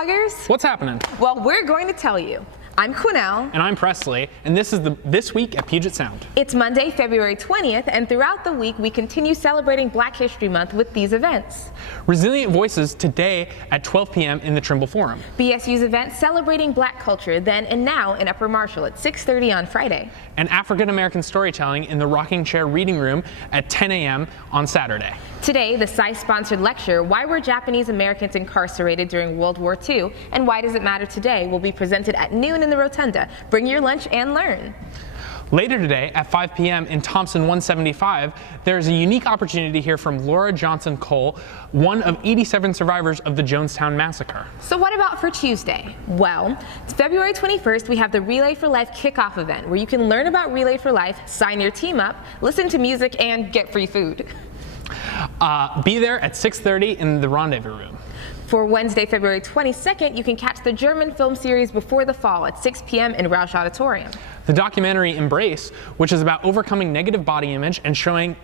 loggers! What's happening? Well, we're going to tell you. I'm Quinelle. And I'm Presley, and this is This Week at Puget Sound. It's Monday, February 20th, and throughout the week we continue celebrating Black History Month with these events. Resilient Voices today at 12 p.m. in the Trimble Forum. BSU's event celebrating Black culture then and now in Upper Marshall at 6:30 on Friday. And African American storytelling in the Rocking Chair Reading Room at 10 a.m. on Saturday. Today, the SCI-sponsored lecture, Why Were Japanese Americans Incarcerated During World War II and Why Does It Matter Today, will be presented at noon in the Rotunda. Bring your lunch and learn. Later today at 5 p.m. in Thompson 175, there is a unique opportunity to hear from Laura Johnson Cole, one of 87 survivors of the Jonestown Massacre. So what about for Tuesday? Well, it's February 21st, we have the Relay for Life kickoff event where you can learn about Relay for Life, sign your team up, listen to music, and get free food. Be there at 6:30 in the Rendezvous Room. For Wednesday, February 22nd, you can catch the German film series Before the Fall at 6 p.m. in Roush Auditorium. The documentary Embrace, which is about overcoming negative body image and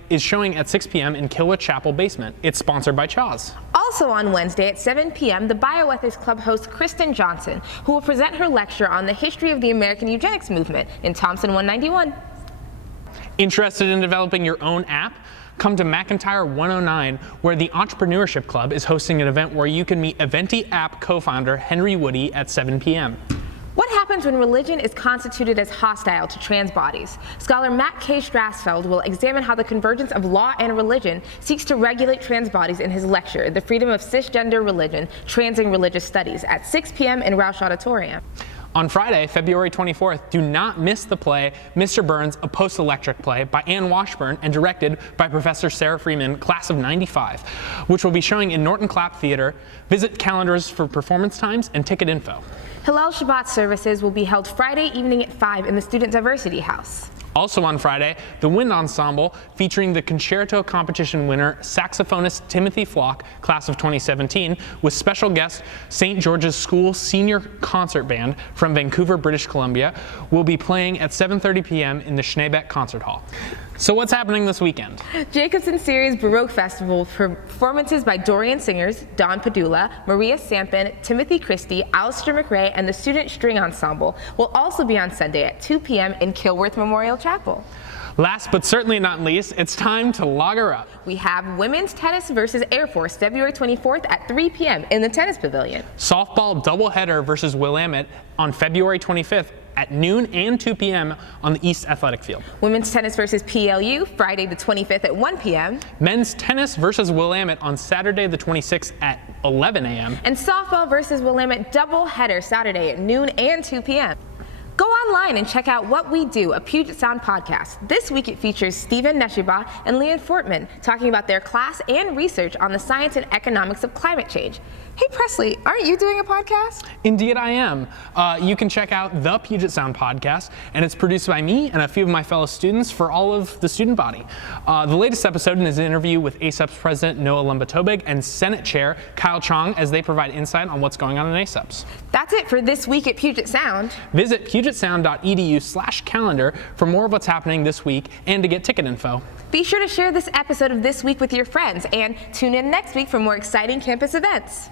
is showing at 6 p.m. in Kilwa Chapel basement. It's sponsored by Chaw's. Also on Wednesday at 7 p.m., the Bioethics Club host Kristen Johnson, who will present her lecture on the history of the American eugenics movement in Thompson 191. Interested in developing your own app? Come to McIntyre 109, where the Entrepreneurship Club is hosting an event where you can meet Eventi app co-founder Henry Woody at 7 p.m. What happens when religion is constituted as hostile to trans bodies? Scholar Matt K. Strassfeld will examine how the convergence of law and religion seeks to regulate trans bodies in his lecture, The Freedom of Cisgender Religion, Trans and Religious Studies, at 6 p.m. in Roush Auditorium. On Friday, February 24th, do not miss the play Mr. Burns, a post-electric play by Anne Washburn and directed by Professor Sarah Freeman, class of 95, which will be showing in Norton Clapp Theater. Visit calendars for performance times and ticket info. Hillel Shabbat services will be held Friday evening at 5 in the Student Diversity House. Also on Friday, the Wind Ensemble, featuring the concerto competition winner, saxophonist Timothy Flock, class of 2017, with special guest St. George's School Senior Concert Band from Vancouver, British Columbia, will be playing at 7:30 p.m. in the Schneebeck Concert Hall. So what's happening this weekend? Jacobson Series Baroque Festival performances by Dorian singers Don Padula, Maria Sampin, Timothy Christie, Alistair McRae, and the Student String Ensemble will also be on Sunday at 2 p.m. in Kilworth Memorial Chapel. Last but certainly not least, it's time to log her up. We have women's tennis versus Air Force February 24th at 3 p.m. in the Tennis Pavilion. Softball doubleheader versus Willamette on February 25th at noon and 2 p.m. on the East Athletic Field. Women's tennis versus PLU Friday the 25th at 1 p.m. Men's tennis versus Willamette on Saturday the 26th at 11 a.m. And softball versus Willamette doubleheader Saturday at noon and 2 p.m. Go online and check out What We Do, a Puget Sound podcast. This week it features Stephen Neshiba and Leon Fortman talking about their class and research on the science and economics of climate change. Hey Presley, aren't you doing a podcast? Indeed I am. You can check out the Puget Sound podcast, and it's produced by me and a few of my fellow students for all of the student body. The latest episode is an interview with ASUP's president Noah Lumbatobig and Senate Chair Kyle Chong as they provide insight on what's going on in ASUPs. That's it for This Week at Puget Sound. Visit pugetsound.edu/calendar for more of what's happening this week and to get ticket info. Be sure to share this episode of This Week with your friends and tune in next week for more exciting campus events.